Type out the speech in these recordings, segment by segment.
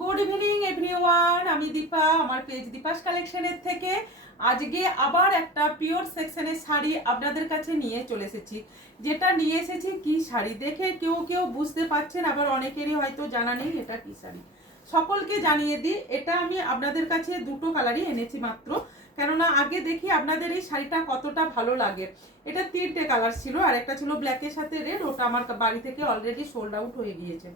Good evening everyone, আমি দীপা আমার page Deepa's কালেকশনের থেকে আজকে আবার একটা পিওর সেকশনের শাড়ি আপনাদের কাছে নিয়ে চলে এসেছি। যেটা নিয়ে এসেছি কি শাড়ি দেখে কেউ কেউ বুঝতে পারছেন, আবার অনেকেরই হয়তো জানা নেই এটা কি শাড়ি। সকলকে জানিয়ে দিই, এটা আমি আপনাদের কাছে দুটো কালারই এনেছি মাত্র, কেননা আগে দেখি আপনাদের এই শাড়িটা কতটা ভালো লাগে। এটা তিনটে কালার ছিল, আর একটা ছিল ব্ল্যাকের সাথে রেড, ওটা আমার বাড়ি থেকে অলরেডি সোল্ড আউট হয়ে গিয়েছে।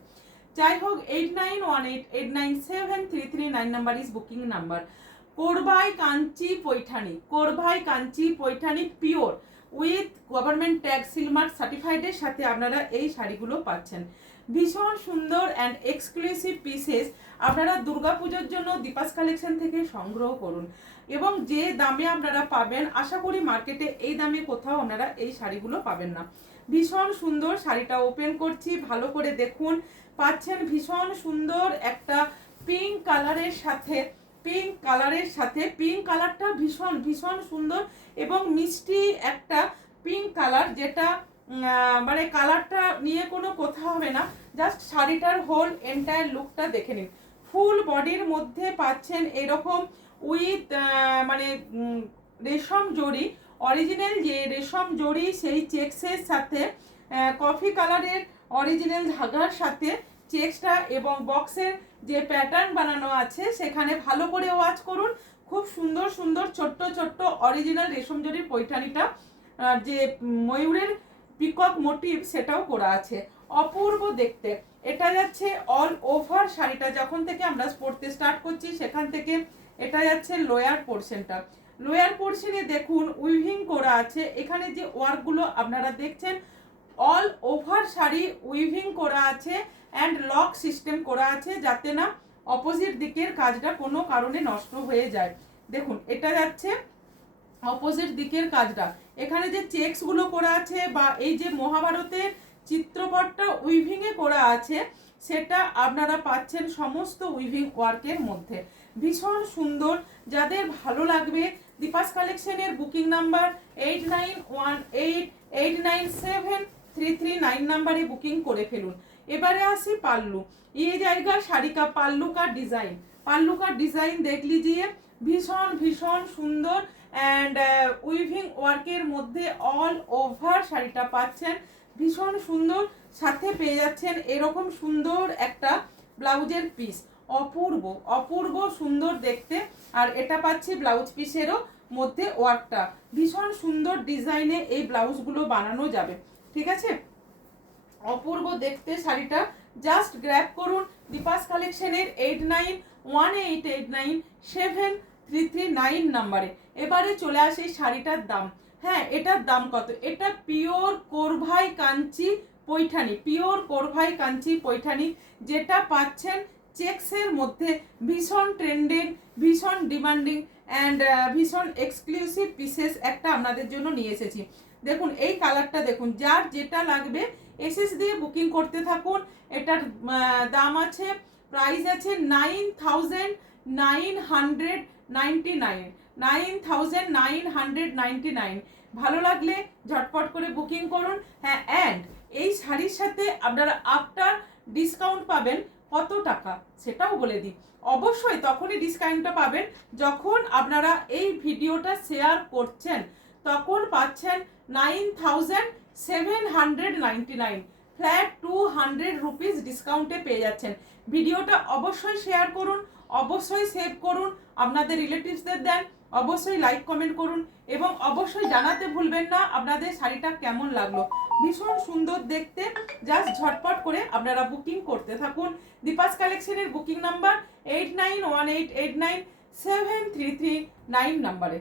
যাই হোক, 8918897339 number is booking number. Korvai Kanchi Paithani, Korvai Kanchi Paithani pure with government tag silk mark সার্টিফাইডের সাথে আপনারা এই শাড়িগুলো পাচ্ছেন। ভীষণ সুন্দর অ্যান্ড এক্সক্লুসিভ পিসেস আপনারা দুর্গাপুজোর জন্য দীপাস কালেকশন থেকে সংগ্রহ করুন, এবং যে দামে আপনারা পাবেন আশা করি মার্কেটে এই দামে কোথাও আপনারা এই শাড়িগুলো পাবেন না। ভীষণ সুন্দর শাড়িটা ওপেন করছি, ভালো করে দেখুন। পাচ্ছেন ভীষণ সুন্দর একটা পিঙ্ক কালারের সাথে, পিঙ্ক কালারটা ভীষণ ভীষণ সুন্দর এবং মিষ্টি একটা পিঙ্ক কালার, যেটা মানে কালারটা নিয়ে কোনো কথা হবে না। জাস্ট শাড়িটার হোল এন্টায়ার লুকটা দেখে নিন। ফুল বডির মধ্যে পাচ্ছেন এরকম উইথ মানে রেশম জড়ি, অরিজিনাল যে রেশম জড়ি সেই চেক্সের সাথে কফি কালারের অরিজিনাল ধাগার সাথে চেক্সটা, এবং বক্সের যে প্যাটার্ন বানানো আছে সেখানে ভালো করে ওয়াচ করুন। খুব সুন্দর সুন্দর ছোট্ট ছোট্ট অরিজিনাল রেশম জড়ির পৈঠানিটা, যে ময়ূরের পিকক মোটিভ সেটাও করা আছে, অপূর্ব দেখতে। এটা যাচ্ছে অল ওভার শাড়িটা, যখন থেকে আমরা পরতে স্টার্ট করছি সেখান থেকে এটা যাচ্ছে লোয়ার পোর্শনটা। লোয়ার পোর্শনে দেখুন উইভিং করা আছে, এখানে যে ওয়ার্কগুলো আপনারা দেখছেন অল ওভার শাড়ি উইভিং করা আছে অ্যান্ড লক সিস্টেম করা আছে, যাতে না অপোজিট দিকের কাজটা কোনো কারণে নষ্ট হয়ে যায়। দেখুন এটা যাচ্ছে অপোজিট দিকের কাজটা, এখানে যে চেক্সগুলো করা আছে বা এই যে মহাভারতের চিত্রপটটা উইভিংয়ে করা আছে সেটা আপনারা পাচ্ছেন সমস্ত উইভিং ওয়ার্কের মধ্যে। ভীষণ সুন্দর, যাদের ভালো লাগবে দীপাস কালেকশনের বুকিং নাম্বার 8918897339 নাম্বারে বুকিং করে ফেলুন। এবারে আসি পাল্লু। ये जाएगा শাড়ি का পাল্লু का ডিজাইন, পাল্লু का ডিজাইন देख लीजिए, ভীষণ ভীষণ সুন্দর অ্যান্ড উইভিং ওয়ার্কের মধ্যে অল ওভার শাড়িটা পাচ্ছেন ভীষণ সুন্দর। সাথে পেয়ে যাচ্ছেন এরকম সুন্দর একটা ব্লাউজের পিস, অপূর্ব অপূর্ব সুন্দর দেখতে। আর এটা পাচ্ছি ব্লাউজ পিসেরও মধ্যে ওয়ার্কটা, ভীষণ সুন্দর ডিজাইনে এই ব্লাউজগুলো বানানো যাবে। ঠিক আছে, অপূর্ব দেখতে শাড়িটা। জাস্ট গ্র্যাব করুন দীপাস কালেকশনের 8918897339 নাম্বারে। এবারে চলে আসে শাড়িটার দাম। হ্যাঁ, এটার দাম কত? এটা পিওর কোরভাই কাঞ্চি পৈঠানি, পিওর কোরভাই কাঞ্চি পৈঠানি, যেটা পাচ্ছেন চেক্সের মধ্যে। ভীষণ ট্রেন্ডিং, ভীষণ ডিমান্ডিং অ্যান্ড ভীষণ এক্সক্লুসিভ পিসেস একটা আপনাদের জন্য নিয়ে এসেছি। দেখুন এই কালারটা দেখুন, যার যেটা লাগবে এসএস দিয়ে বুকিং করতে থাকুন। এটার দাম আছে, প্রাইস আছে 9999, 9999। ভালো লাগলে ঝটপট করে বুকিং করুন। হ্যাঁ, অ্যান্ড এই শাড়ির সাথে আপনারা আফটার ডিসকাউন্ট পাবেন কত টাকা সেটাও বলে দিই। অবশ্যই তখনই ডিসকাউন্টটা পাবেন যখন আপনারা এই ভিডিওটা শেয়ার করছেন, তখন পাচ্ছেন 9799, ফ্ল্যাট 200 রুপিস ডিসকাউন্টে পেয়ে যাচ্ছেন। ভিডিওটা অবশ্যই শেয়ার করুন, অবশ্যই সেভ করুন, আপনাদের রিলেটিভসদের দেন, অবশ্যই লাইক কমেন্ট করুন, এবং অবশ্যই জানাতে ভুলবেন না আপনাদের শাড়িটা কেমন লাগলো। ভীষণ সুন্দর দেখতে, জাস্ট ঝটপট করে আপনারা বুকিং করতে থাকুন। দীপাস কালেকশনের বুকিং নাম্বার 8918897339 নাম্বারে।